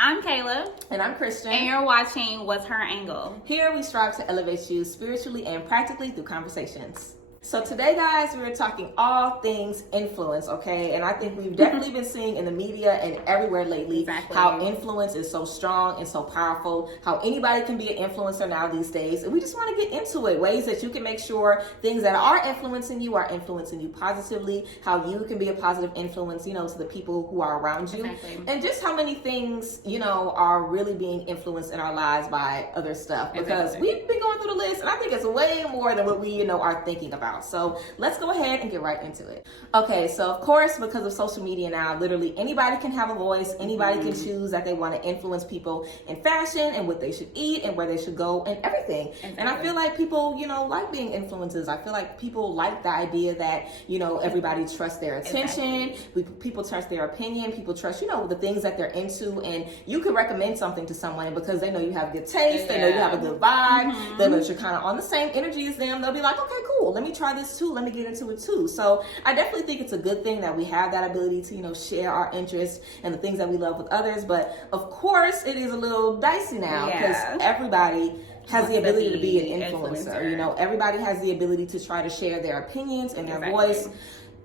I'm Kayla. And I'm Christian. And you're watching What's Her Angle? Here we strive to elevate you spiritually and practically through conversations. So today, guys, we're talking all things influence, okay? And I think we've definitely been seeing in the media and everywhere lately how influence is so strong and so powerful, how anybody can be an influencer now these days. And we just want to get into it, ways that you can make sure things that are influencing you positively, how you can be a positive influence, to the people who are around you. Exactly. And just how many things, are really being influenced in our lives by other stuff. Because we've been going through the list, and I think it's way more than what we, are thinking about. So let's go ahead and get right into it. Okay, so of course, because of social media now, literally anybody can have a voice. Anybody can choose that they want to influence people in fashion and what they should eat and where they should go and everything. Exactly. And I feel like people, like being influencers. I feel like people like the idea that, everybody trusts their attention. Exactly. People trust their opinion. People trust, the things that they're into. And you can recommend something to someone because they know you have good taste. They know you have a good vibe. They know that you're kind of on the same energy as them. They'll be like, okay, cool. Let me try this too. Let me get into it too. So I definitely think it's a good thing that we have that ability to, share our interests and the things that we love with others. But of course, it is a little dicey now because everybody has the ability to be an influencer. Everybody has the ability to try to share their opinions and their voice.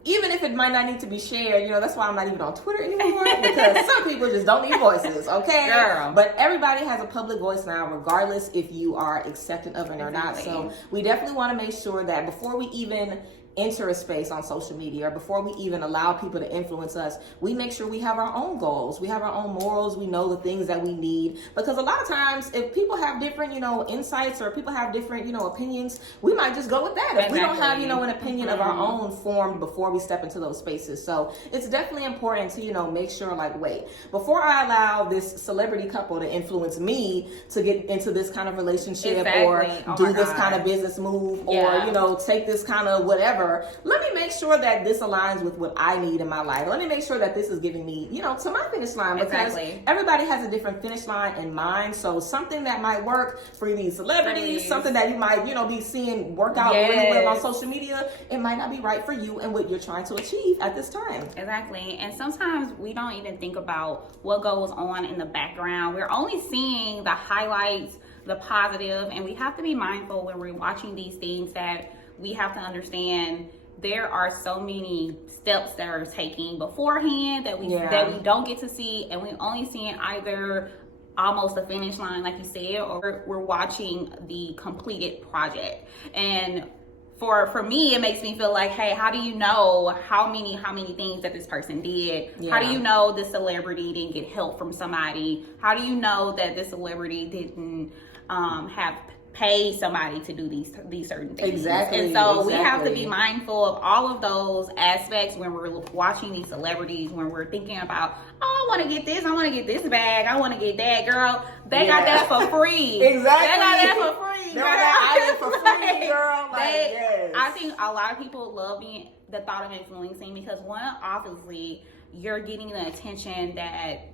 Even if it might not need to be shared, that's why I'm not even on Twitter anymore, because some people just don't need voices, okay? Girl. But everybody has a public voice now, regardless if you are accepting of it or not. So we definitely want to make sure that before we even enter a space on social media or before we even allow people to influence us, we make sure we have our own goals, we have our own morals, we know the things that we need, because a lot of times if people have different insights or people have different opinions, we might just go with that if we don't have an opinion of our own formed before we step into those spaces. So it's definitely important to make sure, like, wait, before I allow this celebrity couple to influence me to get into this kind of relationship or do this kind of business move or take this kind of whatever, let me make sure that this aligns with what I need in my life. Let me make sure that this is giving me, to my finish line, because everybody has a different finish line in mind. So something that might work for these celebrities, something that you might, be seeing work out really well on social media, it might not be right for you and what you're trying to achieve at this time. Exactly. And sometimes we don't even think about what goes on in the background. We're only seeing the highlights, the positive, and we have to be mindful when we're watching these things that we have to understand there are so many steps that are taking beforehand that we don't get to see, and we only seeing either almost the finish line, like you said, or we're watching the completed project. And for me, it makes me feel like, hey, how do you know how many things that this person did? How do you know this celebrity didn't get help from somebody? How do you know that this celebrity didn't have pay somebody to do these certain things? Exactly. And so we have to be mindful of all of those aspects when we're watching these celebrities, when we're thinking about, I want to get this, I want to get this bag, I want to get that. Girl, they got that for free. Exactly. They got that for free. They got that for free, girl. I think a lot of people love the thought of influencing because, one, obviously, you're getting the attention that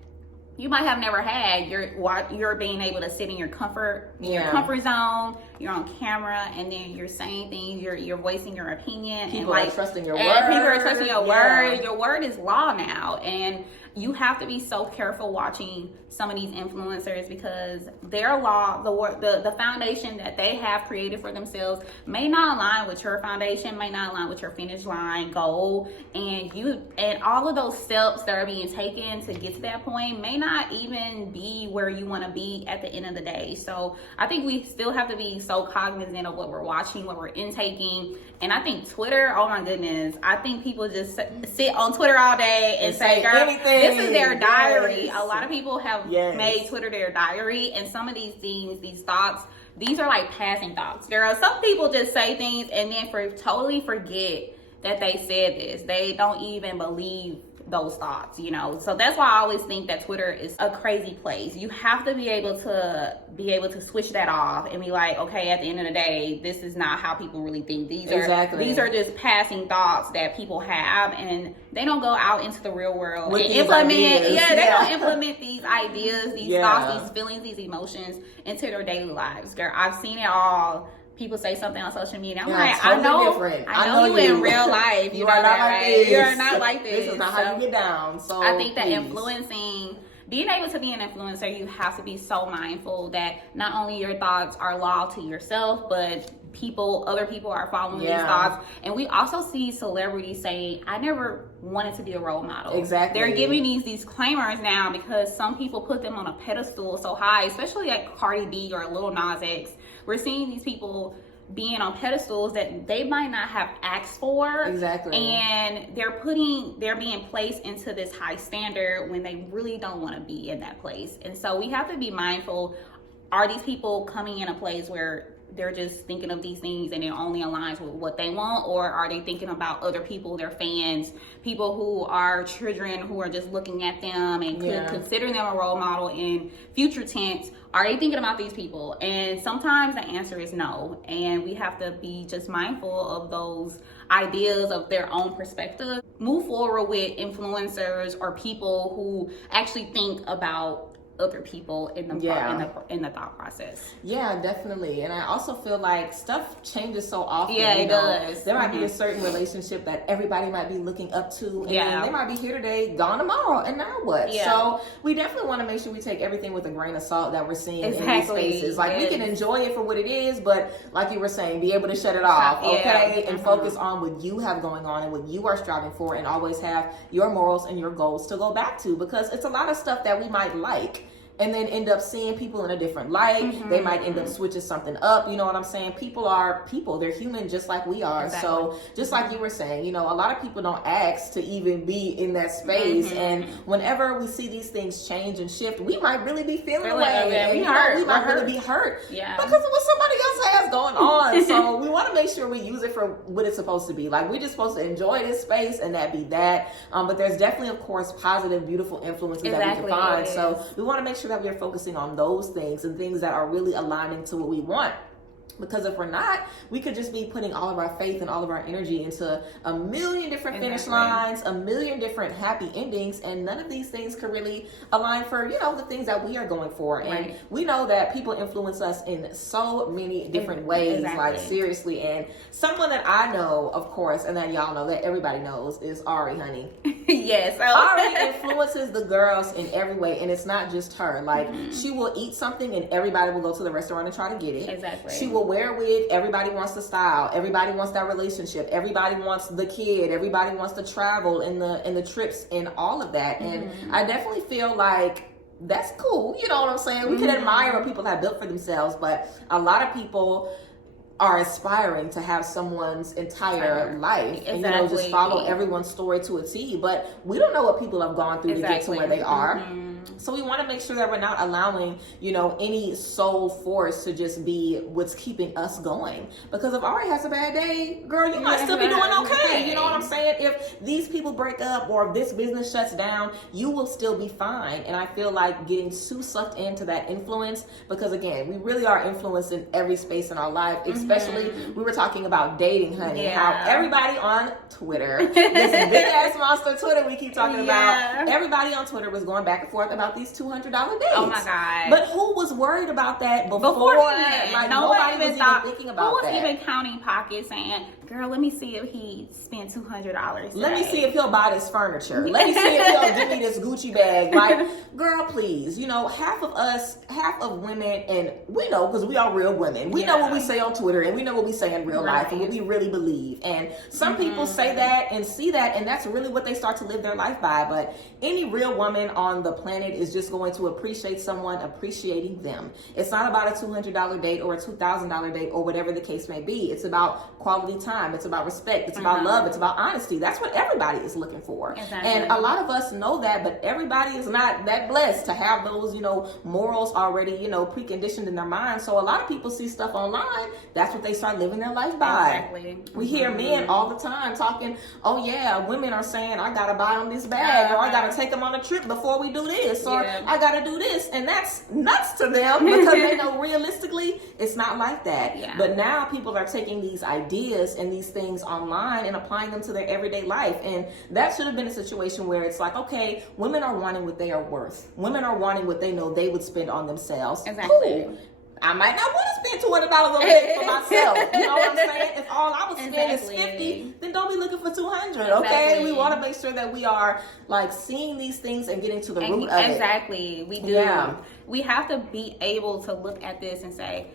you might have never had. You're being able to sit in your comfort zone. You're on camera, and then you're saying things. You're voicing your opinion. People and are trusting your word. People are trusting your word. Your word is law now, and you have to be so careful watching some of these influencers because their law, the foundation that they have created for themselves may not align with your foundation, may not align with your finish line goal, and all of those steps that are being taken to get to that point may not even be where you want to be at the end of the day. So I think we still have to be so cognizant of what we're watching, what we're intaking. And I think Twitter, oh my goodness, I think people just sit on Twitter all day and say, girl, anything. This is their diary. A lot of people have made Twitter their diary, and some of these things, these thoughts, these are like passing thoughts. Girl, some people just say things and then totally forget that they said this. They don't even believe those thoughts, so that's why I always think that Twitter is a crazy place. You have to be able to switch that off and be like, okay, at the end of the day, this is not how people really think. These are just passing thoughts that people have, and they don't go out into the real world and implement they don't implement these ideas, these thoughts, these feelings, these emotions into their daily lives. Girl, I've seen it all. People say something on social media. I'm like, totally I know you in real life. You are know not that, like right? this. You're not like this. This is not how you get down. So I think that influencing being able to be an influencer, you have to be so mindful that not only your thoughts are loyal to yourself, but other people are following these thoughts. And we also see celebrities saying, I never wanted to be a role model. Exactly. They're giving these disclaimers now because some people put them on a pedestal so high, especially like Cardi B or Lil Nas X. We're seeing these people being on pedestals that they might not have asked for. Exactly. And they're being placed into this high standard when they really don't want to be in that place. And so we have to be mindful. Are these people coming in a place where they're just thinking of these things and it only aligns with what they want, or are they thinking about other people, their fans, people who are children who are just looking at them and could consider them a role model in future tense? Are they thinking about these people? And sometimes the answer is no, and we have to be just mindful of those ideas of their own perspective. Move forward with influencers or people who actually think about other people in the thought process. Yeah, definitely. And I also feel like stuff changes so often. Yeah, it does. There might be a certain relationship that everybody might be looking up to, and then they might be here today, gone tomorrow, and now what? So we definitely want to make sure we take everything with a grain of salt that we're seeing in these spaces. Like, we can enjoy it for what it is, but like you were saying, be able to shut it off, okay? And focus on what you have going on and what you are striving for, and always have your morals and your goals to go back to, because it's a lot of stuff that we might like and then end up seeing people in a different light. They might end up switching something up. You know what I'm saying? People are people. They're human just like we are. Exactly. So just like you were saying, you know, a lot of people don't ask to even be in that space. And whenever we see these things change and shift, we might really be feeling away. We might really be hurt because of what somebody else has going on. So we want to make sure we use it for what it's supposed to be. Like, we're just supposed to enjoy this space and that be that. But there's definitely, of course, positive, beautiful influences that we can find. So we want to make sure that we're focusing on those things and things that are really aligning to what we want. Because if we're not, we could just be putting all of our faith and all of our energy into a million different finish lines, a million different happy endings, and none of these things could really align for, you know, the things that we are going for. And we know that people influence us in so many different ways, like seriously. And someone that I know, of course, and that y'all know, that everybody knows, is Ari, honey. Yes. Ari influences the girls in every way, and it's not just her. Like, she will eat something and everybody will go to the restaurant and try to get it. Exactly. She will wear a wig, everybody wants the style, everybody wants that relationship, everybody wants the kid, everybody wants to travel and the trips and all of that. And I definitely feel like that's cool, you know what I'm saying? We can admire what people have built for themselves, but a lot of people are aspiring to have someone's entire life and, you know, just follow everyone's story to a T, but we don't know what people have gone through to get to where they are. So we want to make sure that we're not allowing, you know, any soul force to just be what's keeping us going. Because if Ari has a bad day, girl, you might still be doing okay. You know what I'm saying? If these people break up or if this business shuts down, you will still be fine. And I feel like getting too sucked into that influence, because again, we really are influenced in every space in our life, especially we were talking about dating, honey. How everybody on Twitter, this big ass monster Twitter we keep talking about, everybody on Twitter was going back and forth about these $200 dates. Oh my God. But who was worried about that before? Like, nobody was even thinking about that. Who was even counting pockets saying, girl, let me see if he spent $200 Let me see if he'll buy this furniture. Let me see if he'll give me this Gucci bag. Like, girl, please. You know, half of women, and we know because we are real women. We know what we say on Twitter, and we know what we say in real life, and what we really believe. And some people say that and see that, and that's really what they start to live their life by. But any real woman on the planet is just going to appreciate someone appreciating them. It's not about a $200 date or a $2,000 date or whatever the case may be. It's about quality time. It's about respect. It's about love. It's about honesty. That's what everybody is looking for. And a lot of us know that, but everybody is not that blessed to have those, you know, morals already, you know, preconditioned in their mind. So a lot of people see stuff online. That's what they start living their life by. We hear men all the time talking, oh yeah, women are saying, I gotta buy them this bag, or I gotta take them on a trip before we do this, or I gotta do this. And that's nuts to them because they know realistically it's not like that. But now people are taking these ideas and these things online and applying them to their everyday life. And that should have been a situation where it's like, okay, women are wanting what they are worth. Women are wanting what they know they would spend on themselves. Cool. I might not want to spend $200 a week for myself. You know what I'm saying? If all I was spending is $50, then don't be looking for $200. Okay, Exactly. we want to make sure that we are like seeing these things and getting to the root of it. Exactly, we do. Yeah. We have to be able to look at this and say,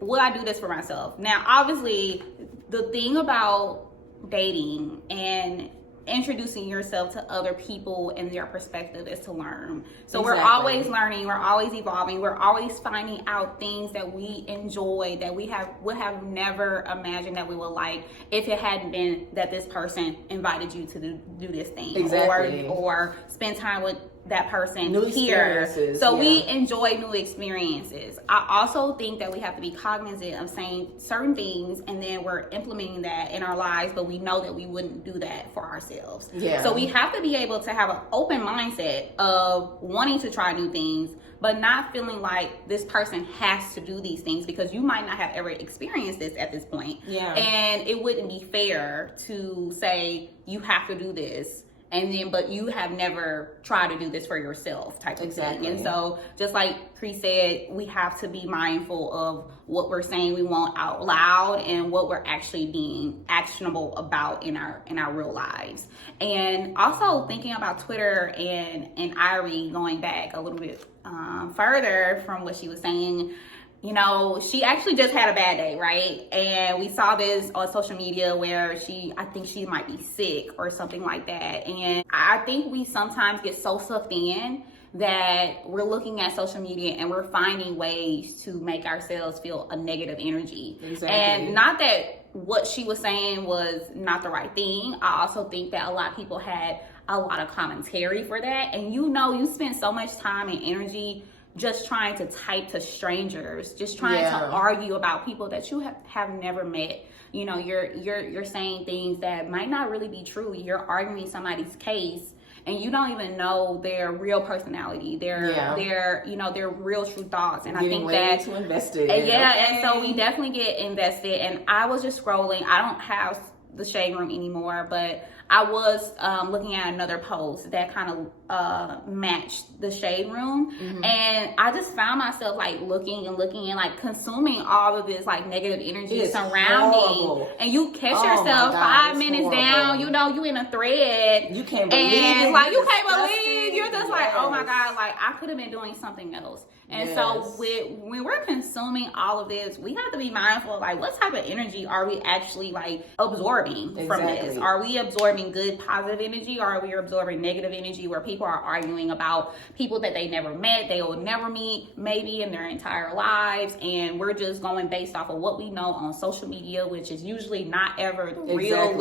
will I do this for myself? Now, obviously, the thing about dating and introducing yourself to other people and their perspective is to learn. So we're always learning, we're always evolving, we're always finding out things that we enjoy that we would have never imagined that we would like if it hadn't been that this person invited you to do this thing. Exactly. Or spend time with that person New here. experiences, So yeah. we enjoy new experiences. I also think that we have to be cognizant of saying certain things and then we're implementing that in our lives, but we know that we wouldn't do that for ourselves. Yeah. So we have to be able to have an open mindset of wanting to try new things, but not feeling like this person has to do these things because you might not have ever experienced this at this point. Yeah. And it wouldn't be fair to say you have to do this. And then, but you have never tried to do this for yourself type of thing. And so, just like Cree said, we have to be mindful of what we're saying we want out loud and what we're actually being actionable about in our real lives. And also thinking about Twitter and Irie, going back a little bit further from what she was saying. You know, she actually just had a bad day, right? And we saw this on social media where I think she might be sick or something like that. And I think we sometimes get so sucked in that we're looking at social media and we're finding ways to make ourselves feel a negative energy. Exactly. And not that what she was saying was not the right thing. I also think that a lot of people had a lot of commentary for that. And you spend so much time and energy just trying to type to strangers, just trying to argue about people that you have never met. You know, you're saying things that might not really be true. You're arguing somebody's case and you don't even know their real personality, their real true thoughts. And I think that too invested. And so we definitely get invested. And I was just scrolling. I don't have the Shade Room anymore, but I was looking at another post that kind of matched the Shade Room. Mm-hmm. And I just found myself like looking and like consuming all of this like negative energy surrounding. And you catch yourself 5 minutes down, you know, you in a thread. You can't believe and it. Like you can't believe you're just like, oh my God, like I could have been doing something else. And so when we're consuming all of this, we have to be mindful of like what type of energy are we actually like absorbing from this? Are we absorbing good positive energy or are we absorbing negative energy where people are arguing about people that they never met, they will never meet maybe in their entire lives, and we're just going based off of what we know on social media, which is usually not ever the real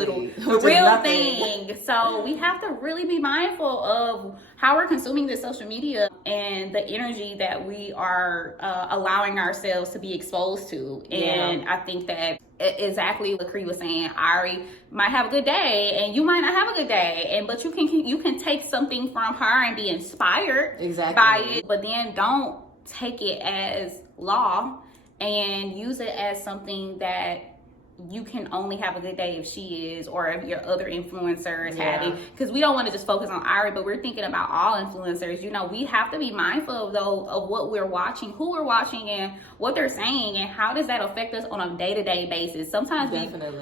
thing. So we have to really be mindful of how we're consuming this social media and the energy that we are allowing ourselves to be exposed to. And I think that exactly what Cree was saying, Ari might have a good day and you might not have a good day, but you can take something from her and be inspired by it, but then don't take it as law and use it as something that you can only have a good day if she is, or if your other influencer is having, because we don't want to just focus on Ari, but we're thinking about all influencers. You know, we have to be mindful of what we're watching, who we're watching, and what they're saying, and how does that affect us on a day-to-day basis. Sometimes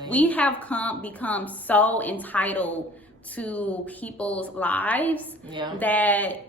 we have become so entitled to people's lives that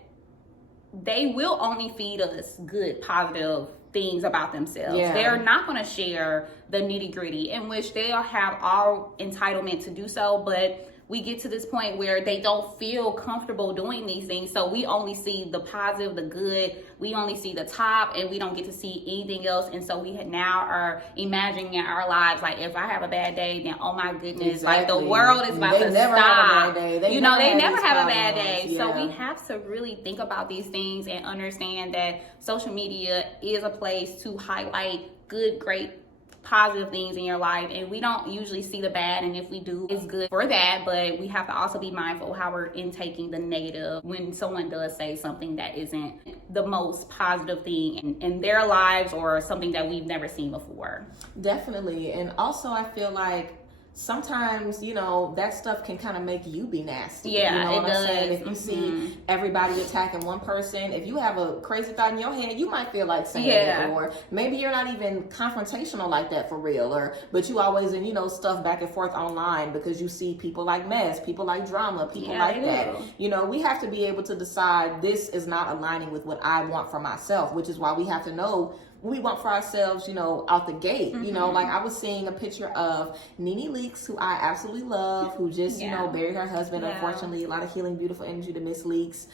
they will only feed us good, positive things about themselves. They're not going to share the nitty gritty, in which they'll have all entitlement to do so, but we get to this point where they don't feel comfortable doing these things. So we only see the positive, the good, we only see the top, and we don't get to see anything else. And so we now are imagining in our lives, like, if I have a bad day, then oh my goodness, like the world is about to stop. They never have a bad day. So we have to really think about these things and understand that social media is a place to highlight good, great, positive things in your life, and we don't usually see the bad, and if we do, it's good for that. But we have to also be mindful how we're intaking the negative when someone does say something that isn't the most positive thing in their lives or something that we've never seen before. Definitely. And also I feel like sometimes, you know, that stuff can kind of make you be nasty. Yeah, you know what it I'm saying? does. If you see everybody attacking one person, if you have a crazy thought in your head, you might feel like saying it, or maybe you're not even confrontational like that for real, but you always in, you know, stuff back and forth online because you see people like mess, people like drama, people like that. You know, we have to be able to decide this is not aligning with what I want for myself, which is why we have to know we want for ourselves, you know, out the gate. You know, like I was seeing a picture of Nene Leakes, who I absolutely love, who just, you know, buried her husband. Unfortunately, a lot of healing, beautiful energy to Miss Leakes.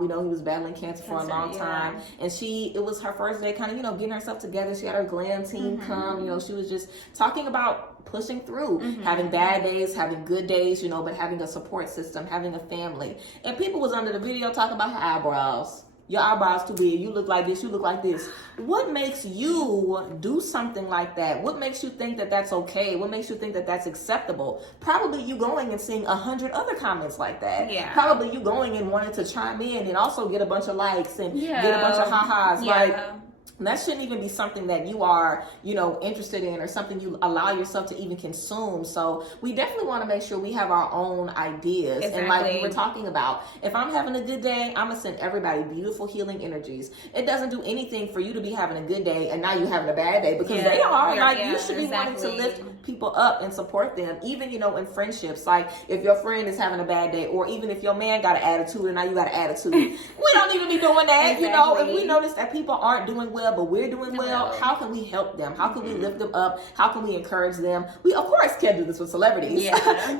We know he was battling cancer for a long time. And it was her first day kind of, you know, getting herself together. She had her glam team come, you know, she was just talking about pushing through, having bad days, having good days, you know, but having a support system, having a family. And people was under the video talking about her eyebrows. Your eyebrows too big. You look like this. You look like this. What makes you do something like that? What makes you think that that's okay? What makes you think that that's acceptable? Probably you going and seeing 100 other comments like that. Probably you going and wanting to chime in and also get a bunch of likes and get a bunch of ha-has. Like, that shouldn't even be something that you are, you know, interested in or something you allow yourself to even consume. So we definitely want to make sure we have our own ideas. And like we were talking about, if I'm having a good day, I'm going to send everybody beautiful healing energies. It doesn't do anything for you to be having a good day and now you're having a bad day, because they are. Like, you should be wanting to lift people up and support them, even, you know, in friendships. Like, if your friend is having a bad day, or even if your man got an attitude and now you got an attitude, we don't need to be doing that. You know, if we notice that people aren't doing well, but we're doing well, how can we help them? How can we lift them up? How can we encourage them? We, of course, can't do this with celebrities,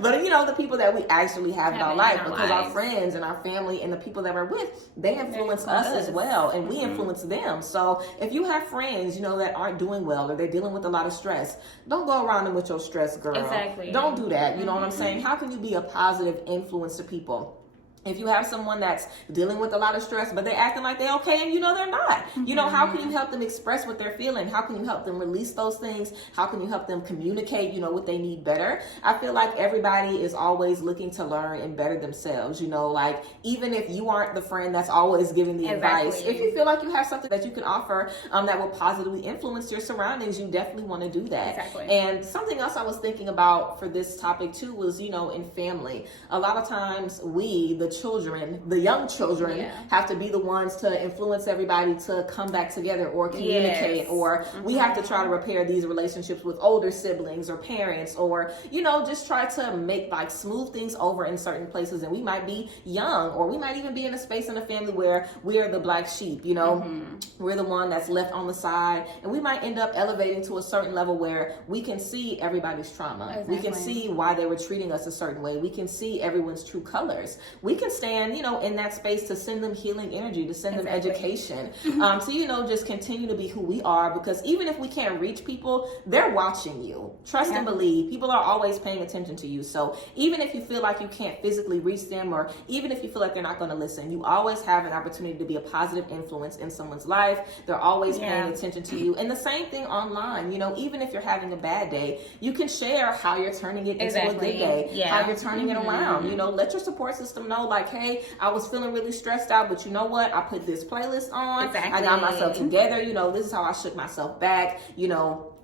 but, you know, the people that we actually have in our life, because our friends and our family and the people that we're with, they influence us as well, and we influence them. So if you have friends, you know, that aren't doing well, or they're dealing with a lot of stress, don't go around them with your stress, girl. Don't do that. You know what I'm saying? How can you be a positive influence to people? If you have someone that's dealing with a lot of stress, but they're acting like they're okay and you know they're not, you know, how can you help them express what they're feeling? How can you help them release those things? How can you help them communicate, you know, what they need better? I feel like everybody is always looking to learn and better themselves, you know, like, even if you aren't the friend that's always giving the advice, if you feel like you have something that you can offer that will positively influence your surroundings, you definitely want to do that. And something else I was thinking about for this topic too was, you know, in family, a lot of times we, the young children, have to be the ones to influence everybody to come back together or communicate, or we have to try to repair these relationships with older siblings or parents, or, you know, just try to make, like, smooth things over in certain places. And we might be young, or we might even be in a space in the family where we are the black sheep, you know, we're the one that's left on the side, and we might end up elevating to a certain level where we can see everybody's trauma. We can see why they were treating us a certain way. We can see everyone's true colors. We can stand, you know, in that space to send them healing energy, to send them education, to, you know, just continue to be who we are, because even if we can't reach people, they're watching you. Trust and believe. People are always paying attention to you. So even if you feel like you can't physically reach them, or even if you feel like they're not going to listen, you always have an opportunity to be a positive influence in someone's life. They're always paying attention to you. And the same thing online, you know, even if you're having a bad day, you can share how you're turning it into a good day, how you're turning it around. You know, let your support system know, like, hey, I was feeling really stressed out, but you know what? I put this playlist on. I got myself together. You know, this is how I shook myself back. You know,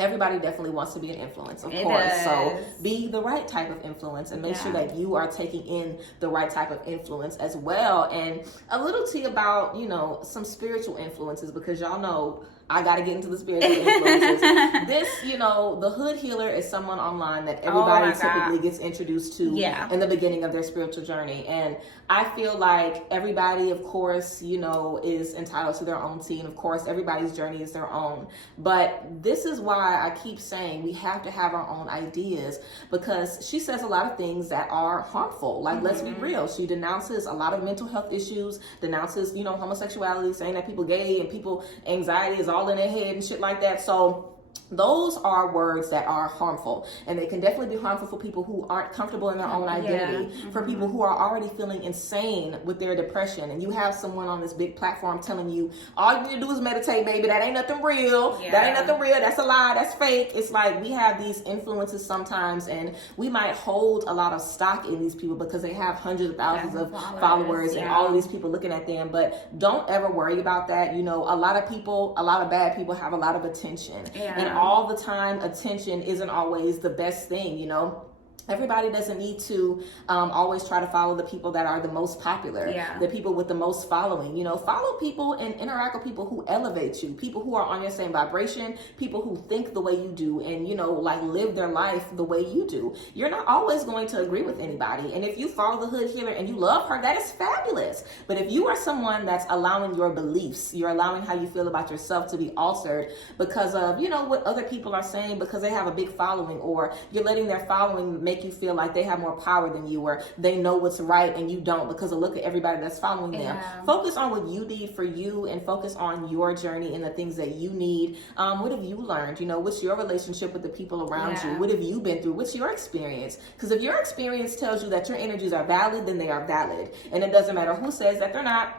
everybody definitely wants to be an influence, of course. So be the right type of influence, and make sure that you are taking in the right type of influence as well. And a little tea about, you know, some spiritual influences, because y'all know I got to get into the spiritual influences. This, you know, the hood healer is someone online that everybody typically gets introduced to in the beginning of their spiritual journey. And I feel like everybody, of course, you know, is entitled to their own tea. And of course, everybody's journey is their own. But this is why I keep saying we have to have our own ideas, because she says a lot of things that are harmful. Like, let's be real. She denounces a lot of mental health issues, denounces, you know, homosexuality, saying that people gay and people anxiety is all in their head and shit like that. So those are words that are harmful, and they can definitely be harmful for people who aren't comfortable in their own identity, for people who are already feeling insane with their depression. And you have someone on this big platform telling you, all you need to do is meditate, baby. That ain't nothing real. That ain't nothing real. That's a lie. That's fake. It's like we have these influences sometimes, and we might hold a lot of stock in these people because they have hundreds of thousands of followers and all of these people looking at them. But don't ever worry about that. You know, a lot of people, a lot of bad people have a lot of attention. And all the time attention isn't always the best thing, you know. Everybody doesn't need to always try to follow the people that are the most popular, the people with the most following. You know, follow people and interact with people who elevate you, people who are on your same vibration, people who think the way you do and, you know, like live their life the way you do. You're not always going to agree with anybody. And if you follow the Hood Healer and you love her, that is fabulous. But if you are someone that's allowing your beliefs, you're allowing how you feel about yourself to be altered because of, you know, what other people are saying because they have a big following, or you're letting their following make you feel like they have more power than you, or they know what's right and you don't because of look at everybody that's following them. Focus on what you need for you and focus on your journey and the things that you need. What have you learned? You know, what's your relationship with the people around you? What have you been through? What's your experience? Because if your experience tells you that your energies are valid, then they are valid. And it doesn't matter who says that they're not.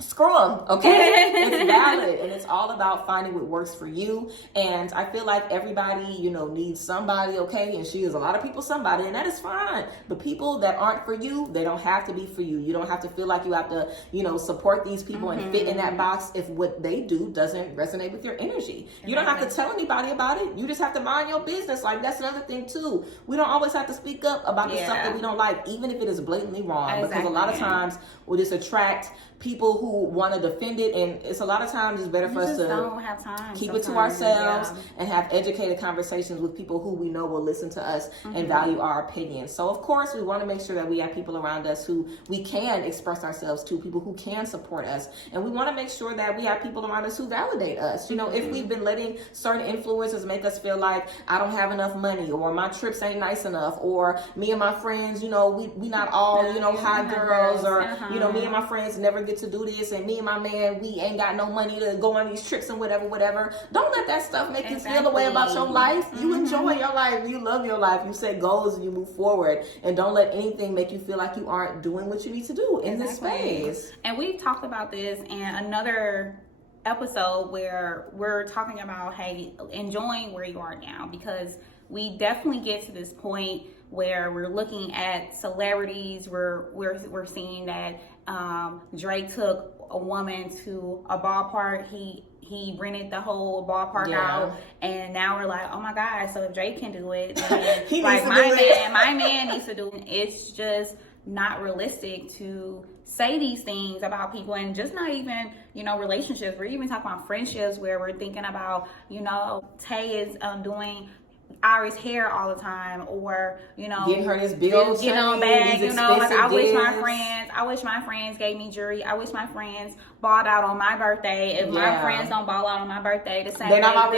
Screw them, okay? It's valid, and it's all about finding what works for you. And I feel like everybody, you know, needs somebody, okay? And she is a lot of people somebody, and that is fine. But people that aren't for you, they don't have to be for you. You don't have to feel like you have to, you know, support these people and fit in that box if what they do doesn't resonate with your energy. You don't have to tell anybody about it. You just have to mind your business. Like, that's another thing too. We don't always have to speak up about the stuff that we don't like, even if it is blatantly wrong. Because a lot of times we'll just attract people who want to defend it, and it's a lot of times it's better for us to don't have time keep it to ourselves and have educated conversations with people who we know will listen to us and value our opinions. So of course we want to make sure that we have people around us who we can express ourselves to, people who can support us, and we want to make sure that we have people around us who validate us. You know, if we've been letting certain influencers make us feel like I don't have enough money, or my trips ain't nice enough, or me and my friends, you know, we not all, you know, hot girls, or you know, me and my friends never get to do this, and me and my man, we ain't got no money to go on these trips and whatever. Don't let that stuff make you feel the way about your life. You enjoy your life, you love your life, you set goals and you move forward, and don't let anything make you feel like you aren't doing what you need to do in this space. And we've talked about this in another episode where we're talking about, hey, enjoying where you are now, because we definitely get to this point where we're looking at celebrities. We're seeing that Drake took a woman to a ballpark. He rented the whole ballpark out, and now we're like, oh my God! So if Drake can do it, then like my man needs to do it. It's just not realistic to say these things about people, and just not even, you know, relationships. We're even talking about friendships where we're thinking about, you know, Tay is doing Iris hair all the time, or, you know, getting her this bill, getting on bag, you know, like I wish my friends gave me jewelry. I wish my friends balled out on my birthday. If my friends don't ball out on my birthday the same day, they're not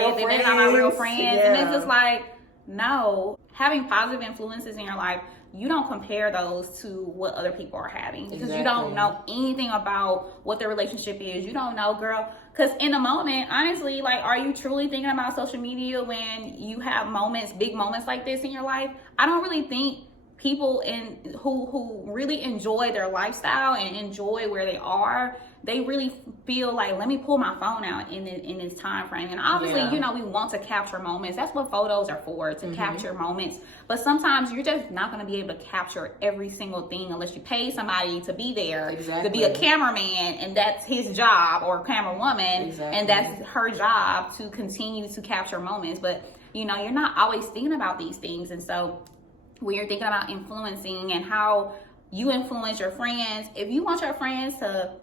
my real friends. And it's just like, no, having positive influences in your life, you don't compare those to what other people are having, because you don't know anything about what their relationship is. You don't know, girl, because in the moment, honestly, like, are you truly thinking about social media when you have moments, big moments like this in your life? I don't really think people who really enjoy their lifestyle and enjoy where they are, they really feel like, let me pull my phone out in this time frame. And obviously, you know, we want to capture moments. That's what photos are for, to capture moments. But sometimes you're just not going to be able to capture every single thing unless you pay somebody to be there, to be a cameraman, and that's his job, or camera woman, and that's her job to continue to capture moments. But, you know, you're not always thinking about these things. And so when you're thinking about influencing and how you influence your friends, if you want your friends to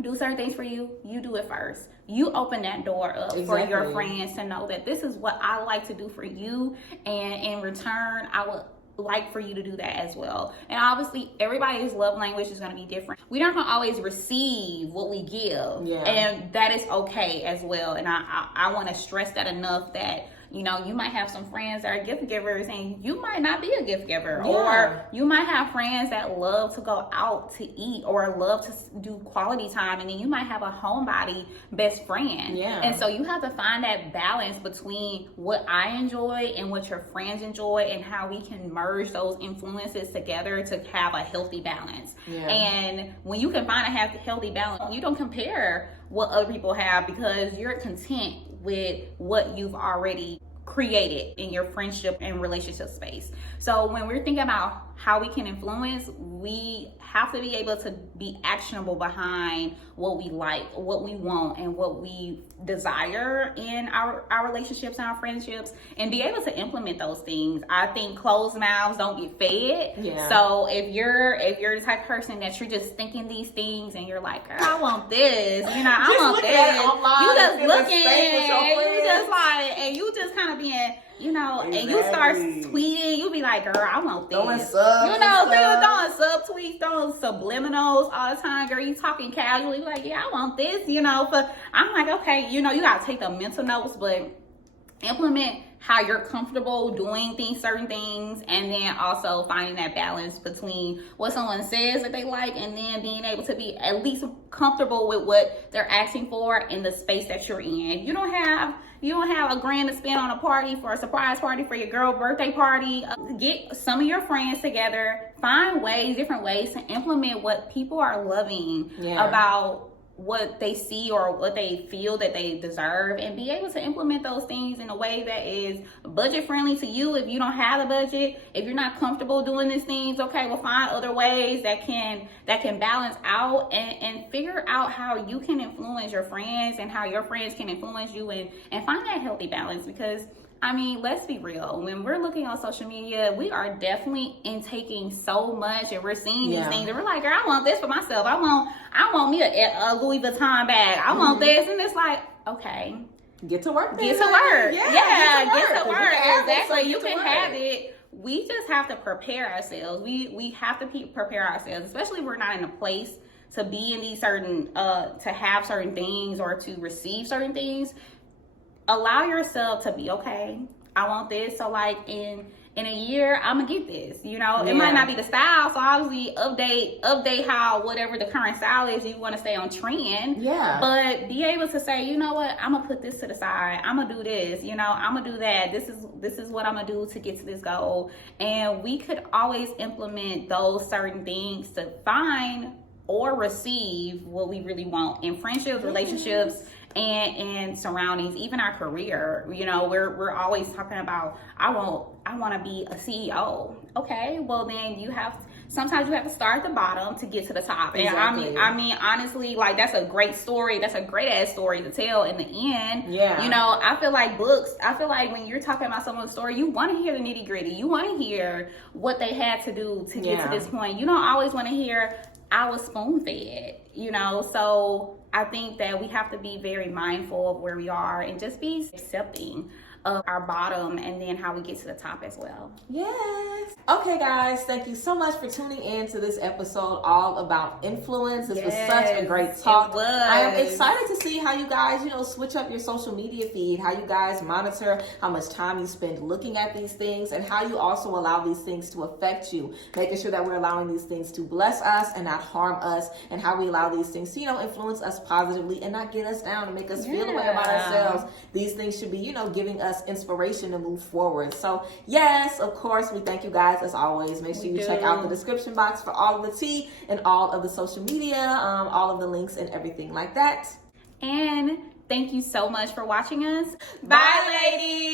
do certain things for you, you do it first. You open that door up for your friends to know that this is what I like to do for you, and in return, I would like for you to do that as well. And obviously, everybody's love language is going to be different. We don't always receive what we give, and that is okay as well. And I want to stress that enough, that, you know, you might have some friends that are gift givers and you might not be a gift giver. Or you might have friends that love to go out to eat or love to do quality time, and then you might have a homebody best friend. And so you have to find that balance between what I enjoy and what your friends enjoy, and how we can merge those influences together to have a healthy balance. And when you can find a healthy balance, you don't compare what other people have, because you're content with what you've already created in your friendship and relationship space. So when we're thinking about how we can influence, we have to be able to be actionable behind what we like, what we want, and what we desire in our relationships and our friendships, and be able to implement those things. I think closed mouths don't get fed. Yeah. So if you're the type of person that you're just thinking these things and you're like, girl, I want this, I want this. You just looking and you just like, and you just kind of being, exactly. and you start tweeting, you be like, girl, I want this. Throwing subs, throwing subtweets, throwing subliminals all the time, girl. You talking casually, like, yeah, I want this, but I'm like, okay, you gotta take the mental notes, but implement how you're comfortable doing certain things, and then also finding that balance between what someone says that they like and then being able to be at least comfortable with what they're asking for in the space that you're in. You don't have $1,000 to spend on a party, for a surprise party for your girl birthday party. Get some of your friends together, find different ways to implement what people are loving about what they see or what they feel that they deserve, and be able to implement those things in a way that is budget friendly to you. If you don't have the budget, if you're not comfortable doing these things, okay, we'll find other ways that can balance out, and figure out how you can influence your friends and how your friends can influence you, and find that healthy balance. Because let's be real. When we're looking on social media, we are definitely intaking so much, and we're seeing these things, and we're like, girl, I want this for myself. I want me a Louis Vuitton bag. I want this, and it's like, okay, get to work. Get to work. Yeah, get to work. Exactly. You can work. have it. We just have to prepare ourselves. We have to prepare ourselves, especially if we're not in a place to be in these certain, to have certain things or to receive certain things. Allow yourself to be, okay, I want this. So like in a year, I'm gonna get this. It might not be the style, so obviously update how whatever the current style is. You want to stay on trend, but be able to say, you know what, I'm gonna put this to the side. I'm gonna do this. I'm gonna do that. This is what I'm gonna do to get to this goal. And we could always implement those certain things to find or receive what we really want in friendships, relationships, and surroundings, even our career. We're always talking about, I want to be a CEO. Okay, well then sometimes you have to start at the bottom to get to the top. Exactly. And honestly, like, that's a great story. That's a great ass story to tell in the end. Yeah. I feel like when you're talking about someone's story, you want to hear the nitty gritty. You want to hear what they had to do to get to this point. You don't always want to hear, I was spoon fed, so I think that we have to be very mindful of where we are and just be accepting of our bottom, and then how we get to the top as well. Yes. Okay, guys, thank you so much for tuning in to this episode all about influence. This was such a great talk. I am excited to see how you guys, switch up your social media feed, how you guys monitor how much time you spend looking at these things, and how you also allow these things to affect you, making sure that we're allowing these things to bless us and not harm us, and how we allow these things to, influence us positively and not get us down and make us feel the way about ourselves. These things should be, giving us inspiration to move forward. So yes, of course, we thank you guys as always. Make sure you check out the description box for all of the tea and all of the social media, all of the links and everything like that. And thank you so much for watching us. Bye ladies.